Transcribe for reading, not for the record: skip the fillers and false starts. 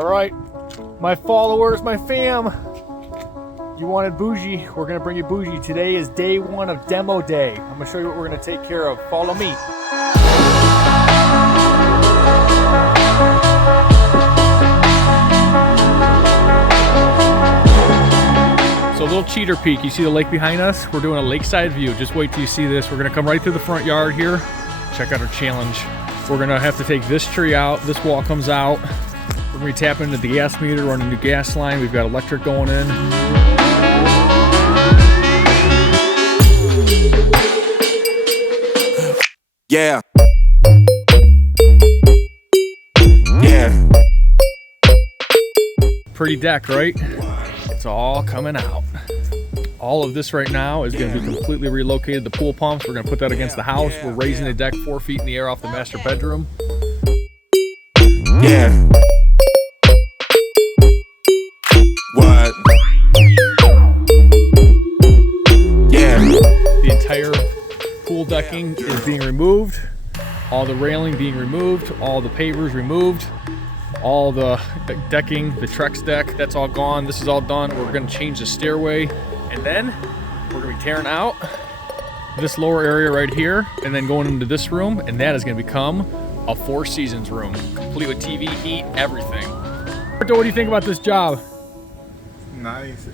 All right, my followers, my fam. You wanted Boujee, we're gonna bring you Boujee. Today is day one of demo day. I'm gonna show you what we're gonna take care of. Follow me. So a little cheater peek. You see the lake behind us? We're doing a lakeside view. Just wait till you see this. We're gonna come right through the front yard here. Check out our challenge. We're gonna have to take this tree out. This wall comes out. We're gonna be tapping into the gas meter, running a new gas line. We've got electric going in. Yeah. Yeah. Pretty deck, right? It's all coming out. All of this right now is going to be completely relocated. The pool pumps, we're going to put that against the house. We're raising the deck 4 feet in the air off the master bedroom. Yeah. What? Yeah. The entire pool decking is being removed. All the railing being removed. All the pavers removed. All the decking, the Trex deck, that's all gone. This is all done. We're going to change the stairway. And then we're going to be tearing out this lower area right here and then going into this room. And that is going to become a 4 seasons room, complete with TV, heat, everything. What do you think about this job? Nice.